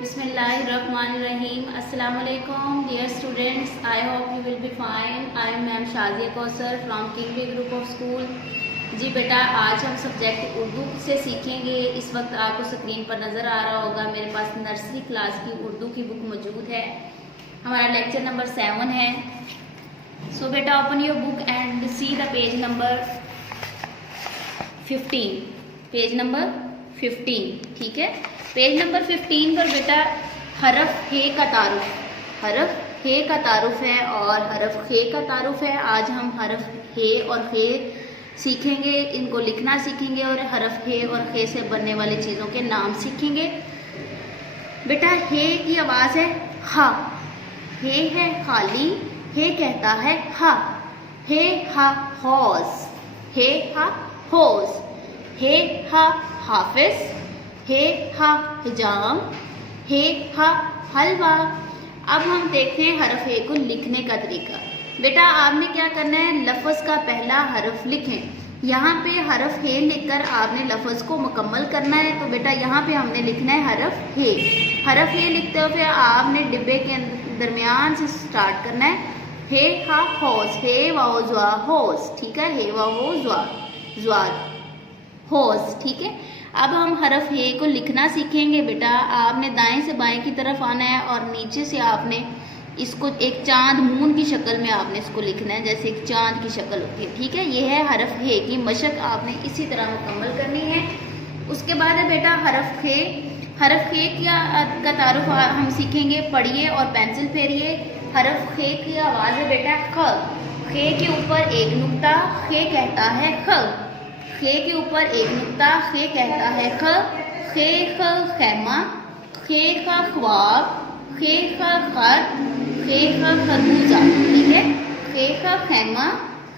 Bismillahirrahmanirrahim. Assalamu alaikum dear students. I hope you will be fine. I am Ma'am Shazia Kausar from Kingway Group of School. जी बेटा, आज हम subject Urdu से सीखेंगे। इस वक्त आपको स्क्रीन पर नज़र आ रहा होगा मेरे पास नर्सरी क्लास की उर्दू की बुक मौजूद है। हमारा लेक्चर नंबर 7 है। सो बेटा, open your book and see the page number 15। Page number 15, ठीक है। पेज नंबर 15 पर बेटा हरफ हे का तारुफ, हरफ हे का तारुफ है और हरफ खे का तारुफ है। आज हम हरफ हे और खे सीखेंगे, इनको लिखना सीखेंगे और हरफ हे और खे से बनने वाली चीज़ों के नाम सीखेंगे। बेटा हे की आवाज़ है हा, हे है खाली, हे कहता है हा। हे हा हौज, हे हा हौज, हे हा हाफिज, हे हा हिजाम, हे हा हलवा। अब हम देखते हैं हरफ हे को लिखने का तरीका। बेटा आपने क्या करना है, लफ्ज़ का पहला हरफ लिखें। यहाँ पे हरफ हे लिखकर आपने लफ्ज़ को मुकम्मल करना है। तो बेटा यहाँ पे हमने लिखना है हरफ हे। हरफ हे लिखते हुए आपने डिब्बे के दरमियान से स्टार्ट करना है। हे हा हौज, हे वाओ ज़्वा हौज, ठीक है। हे वाओ ज़्वा ज़्वा हौज, ठीक है। अब हम हरफ हे को लिखना सीखेंगे। बेटा आपने दाएं से बाएं की तरफ आना है और नीचे से आपने इसको एक चांद मून की शक्ल में आपने इसको लिखना है, जैसे एक चांद की शक्ल होती है, ठीक है। ये है हरफ हे की मशक, आपने इसी तरह मुकम्मल करनी है। उसके बाद है बेटा हरफ खे। हरफ खे का तारुफ हम सीखेंगे। पढ़िए और पेंसिल फेरिए। हरफ खे की आवाज़ है बेटा ख। खे के ऊपर एक नुक्ता, खे कहता है ख। खे के ऊपर एक नुक्ता, खे कहता है ख। खे ख खैमा, खे ख ख्वाब, खे ख खत, खे ख खरबूजा, ठीक है। खे ख खैमा,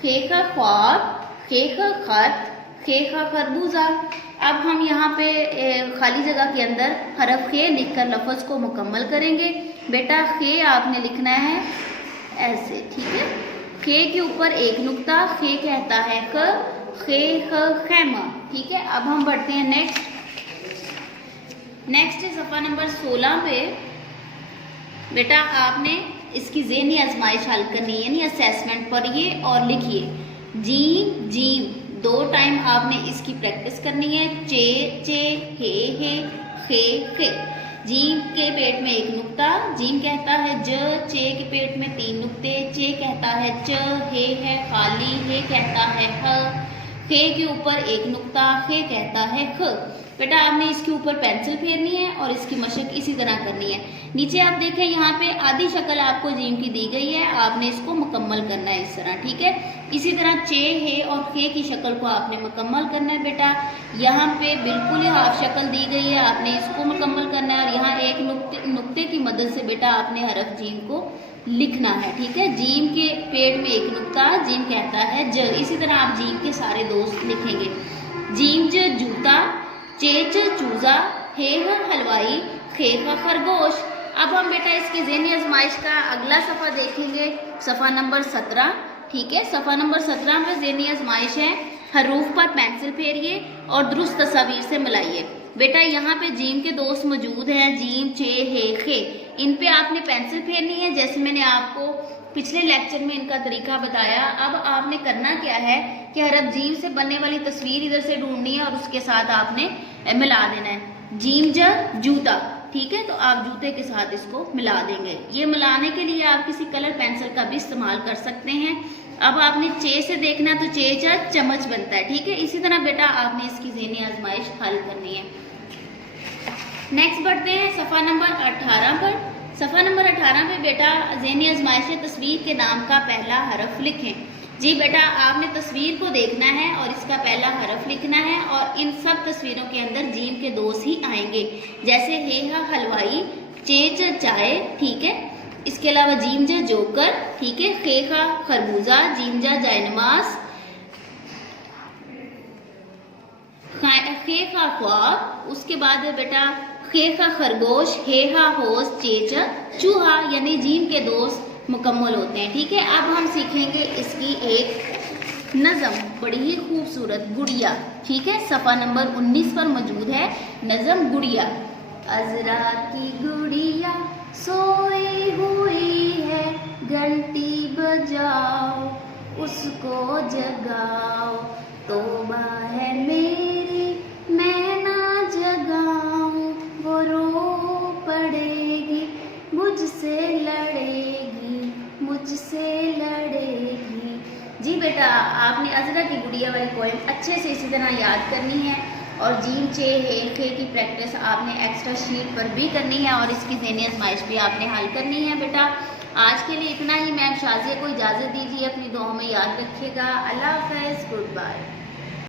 खे ख ख्वाब, खे ख खत, खे ख खरबूजा। अब हम यहाँ पे खाली जगह के अंदर हरफ खे लिखकर लफ्ज़ को मुकम्मल करेंगे। बेटा खे आपने लिखना है ऐसे, ठीक है। खे के ऊपर एक नुक्ता, खे कहता है ख, खे ख खैमा, ठीक है। अब हम बढ़ते हैं नेक्स्ट सफ़ा नंबर 16 पे। बेटा आपने इसकी ज़हनी आजमाइश हल करनी है, यानी असेसमेंट पढ़िए और लिखिए। जीम जीम 2 टाइम आपने इसकी प्रैक्टिस करनी है। चे चे, हे हे, खे खे। जीम के पेट में एक नुक्ता, जीम कहता है ज। चे के पेट में 3 नुक्ते, चे कहता है च। हे है खाली, हे कहता है ह। खे के ऊपर एक नुक्ता, खे कहता है ख। बेटा आपने इसके ऊपर पेंसिल फेरनी है और इसकी मशक इसी तरह करनी है। नीचे आप देखें यहाँ पे आधी शक्ल आपको जीम की दी गई है, आपने इसको मुकम्मल करना है इस तरह, ठीक है। इसी तरह चे हे और खे की शक्ल को आपने मुकम्मल करना है। बेटा यहाँ पे बिल्कुल ही हाफ शक्ल दी गई है, आपने इसको मुकम्मल करना है और यहाँ एक नुक्ते की मदद से बेटा आपने हरफ जीम को लिखना है, ठीक है। जीम के पेट में एक नुक्ता, जीम कहता है ज। इसी तरह आप जीम के सारे दोस्त लिखेंगे। जीम ज जूता, चे च चूजा, हे ह हलवाई, खे ख खरगोश। अब हम बेटा इसकी ज़हनी आजमाइश का अगला सफ़ा देखेंगे, सफ़ा नंबर 17, ठीक है। सफ़ा नंबर 17 में ज़हनी आजमाइश है। हरूफ पर पेंसिल फेरिए और दुरुस्त तस्वीर से मिलाइए। बेटा यहाँ पे जीम के दोस्त मौजूद हैं, जीम चे हे खे। इन पे आपने पेंसिल फेरनी है, जैसे मैंने आपको पिछले लेक्चर में इनका तरीका बताया। अब आपने करना क्या है कि हरफ जीम से बनने वाली तस्वीर इधर से ढूंढनी है और उसके साथ आपने मिला देना है। जीम ज जूता, ठीक है, तो आप जूते के साथ इसको मिला देंगे। ये मिलाने के लिए आप किसी कलर पेंसिल का भी इस्तेमाल कर सकते हैं। अब आपने चे से देखना तो चे चा चम्मच बनता है, ठीक है। इसी तरह बेटा आपने इसकी ज़हनी आजमाइश हल करनी है। नेक्स्ट बढ़ते हैं सफ़ा नंबर 18 पर। सफ़ा नंबर 18 पे बेटा ज़हनी आजमाइश तस्वीर के नाम का पहला हरफ लिखें। जी बेटा आपने तस्वीर को देखना है और इसका पहला हरफ लिखना है और इन सब तस्वीरों के अंदर जीम के दोस्त ही आएंगे, जैसे हे हा हलवाई, चे च चाय, ठीक है। इसके अलावा जीम जा जोकर, ठीक है। खे खा खरबूजा, जीम जा जायनमाज, खे खा ख्वाब। उसके बाद बेटा खे खा खरगोश, हे हा होश, चे च चूहा, यानी जीम के दोस्त मुकम्मल होते हैं, ठीक है। अब हम सीखेंगे इसकी एक नज़म, बड़ी ही खूबसूरत गुड़िया, ठीक है। सफ़ा नंबर 19 पर मौजूद है नज़म गुड़िया। अजरा की गुड़िया सोई हुई है, घंटी बजाओ उसको जगाओ। तौबा है मेरी मैं ना जगाऊं, वो रो पड़ेगी मुझसे लड़ेगी, मुझसे लड़ेगी। जी बेटा, आपने अजरा की गुड़िया वाली पोएम अच्छे से इसी तरह याद करनी है और जीम चे हेल खे की प्रैक्टिस आपने एक्स्ट्रा शीट पर भी करनी है और इसकी ज़हनी आजमाइश भी आपने हल करनी है। बेटा आज के लिए इतना ही। मैम शाजिया को इजाज़त दीजिए, अपनी दुआओं में याद रखिएगा। अल्लाह हाफ़िज़, गुड बाय।